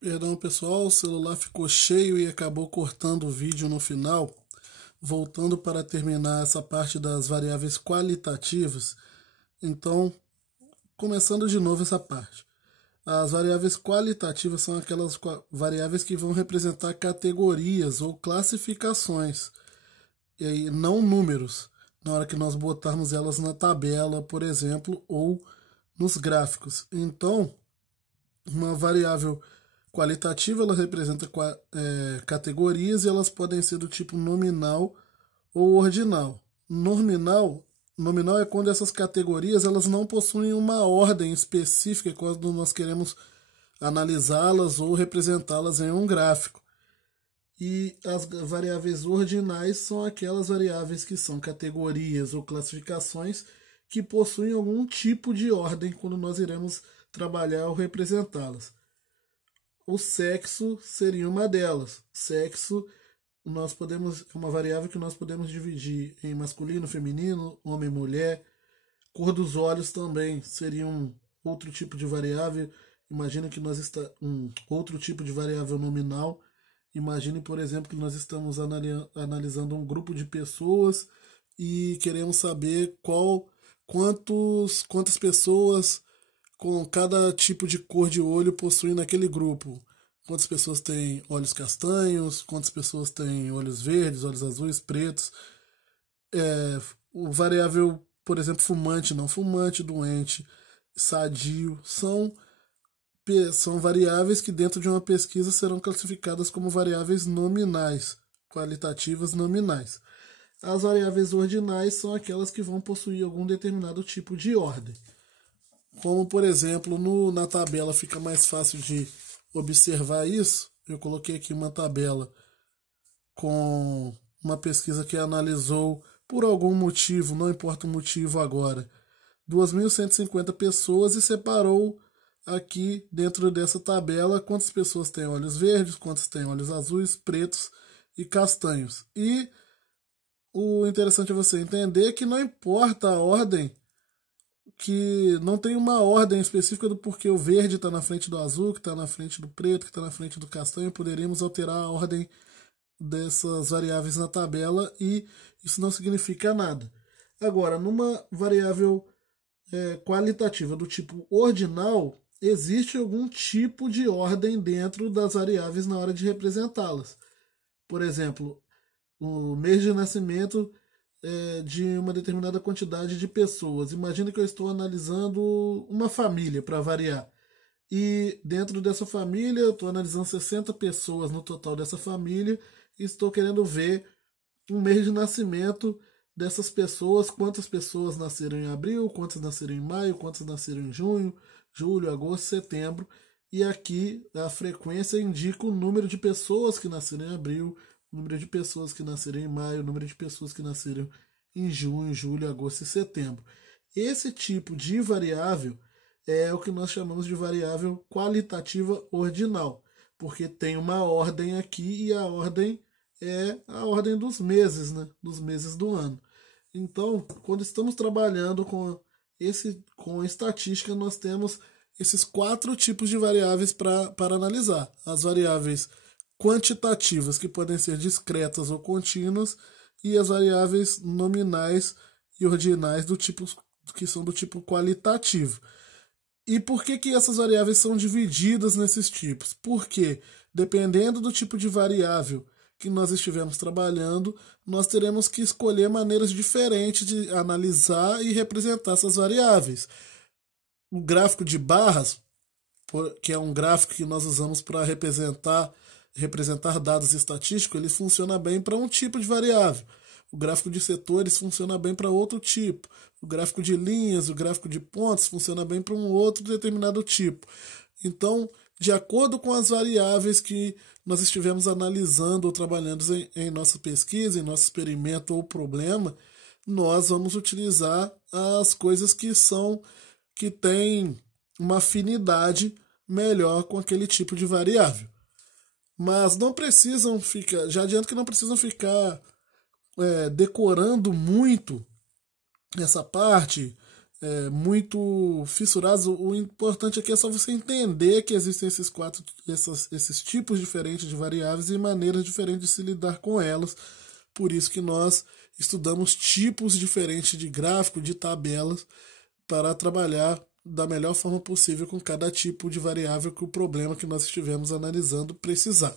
Perdão, pessoal, o celular ficou cheio e acabou cortando o vídeo no final. Voltando para terminar essa parte das variáveis qualitativas. Então, começando de novo essa parte. As variáveis qualitativas são aquelas variáveis que vão representar categorias ou classificações, e aí não números, na hora que nós botarmos elas na tabela, por exemplo, ou nos gráficos. Então, uma variável qualitativa, ela representa categorias e elas podem ser do tipo nominal ou ordinal. Nominal é quando essas categorias elas não possuem uma ordem específica quando nós queremos analisá-las ou representá-las em um gráfico. E as variáveis ordinais são aquelas variáveis que são categorias ou classificações que possuem algum tipo de ordem quando nós iremos trabalhar ou representá-las. O sexo seria uma delas. Sexo é uma variável que nós podemos dividir em masculino, feminino, homem, mulher. Cor dos olhos também seria um outro tipo de variável. Imagine que nós está um outro tipo de variável nominal. Imagine, por exemplo, que nós estamos analisando um grupo de pessoas e queremos saber quantas pessoas com cada tipo de cor de olho possuem naquele grupo. Quantas pessoas têm olhos castanhos, quantas pessoas têm olhos verdes, olhos azuis, pretos. O variável, por exemplo, fumante, não fumante, doente, sadio, são variáveis que dentro de uma pesquisa serão classificadas como variáveis nominais, qualitativas nominais. As variáveis ordinais são aquelas que vão possuir algum determinado tipo de ordem. Como, por exemplo, na tabela fica mais fácil de observar isso, eu coloquei aqui uma tabela com uma pesquisa que analisou, por algum motivo, não importa o motivo agora, 2.150 pessoas e separou aqui dentro dessa tabela quantas pessoas têm olhos verdes, quantas têm olhos azuis, pretos e castanhos. E o interessante é você entender que não importa a ordem, que não tem uma ordem específica do porquê o verde está na frente do azul, que está na frente do preto, que está na frente do castanho. Poderíamos alterar a ordem dessas variáveis na tabela e isso não significa nada. Agora, numa variável qualitativa do tipo ordinal, existe algum tipo de ordem dentro das variáveis na hora de representá-las. Por exemplo, o mês de nascimento de uma determinada quantidade de pessoas. Imagina que eu estou analisando uma família, para variar. E dentro dessa família, eu estou analisando 60 pessoas no total dessa família e estou querendo ver um mês de nascimento dessas pessoas, quantas pessoas nasceram em abril, quantas nasceram em maio, quantas nasceram em junho, julho, agosto, setembro. E aqui a frequência indica o número de pessoas que nasceram em abril, o número de pessoas que nasceram em maio, o número de pessoas que nasceram em junho, julho, agosto e setembro. Esse tipo de variável é o que nós chamamos de variável qualitativa ordinal, porque tem uma ordem aqui e a ordem é a ordem dos meses, né? Dos meses do ano. Então, quando estamos trabalhando com estatística, nós temos esses quatro tipos de variáveis para analisar. As variáveis quantitativas, que podem ser discretas ou contínuas, e as variáveis nominais e ordinais que são do tipo qualitativo. E por que essas variáveis são divididas nesses tipos? Porque, dependendo do tipo de variável que nós estivermos trabalhando, nós teremos que escolher maneiras diferentes de analisar e representar essas variáveis. O gráfico de barras, que é um gráfico que nós usamos para representar dados estatísticos, ele funciona bem para um tipo de variável. O gráfico de setores funciona bem para outro tipo. O gráfico de linhas, o gráfico de pontos funciona bem para um outro determinado tipo. Então, de acordo com as variáveis que nós estivemos analisando ou trabalhando em nossa pesquisa, em nosso experimento ou problema, nós vamos utilizar as coisas que têm uma afinidade melhor com aquele tipo de variável. Mas não precisam ficar, já adianto que não precisam ficar decorando muito essa parte, muito fissurados. O importante aqui é só você entender que existem esses tipos diferentes de variáveis e maneiras diferentes de se lidar com elas. Por isso que nós estudamos tipos diferentes de gráfico, de tabelas, para trabalhar da melhor forma possível com cada tipo de variável que o problema que nós estivemos analisando precisar.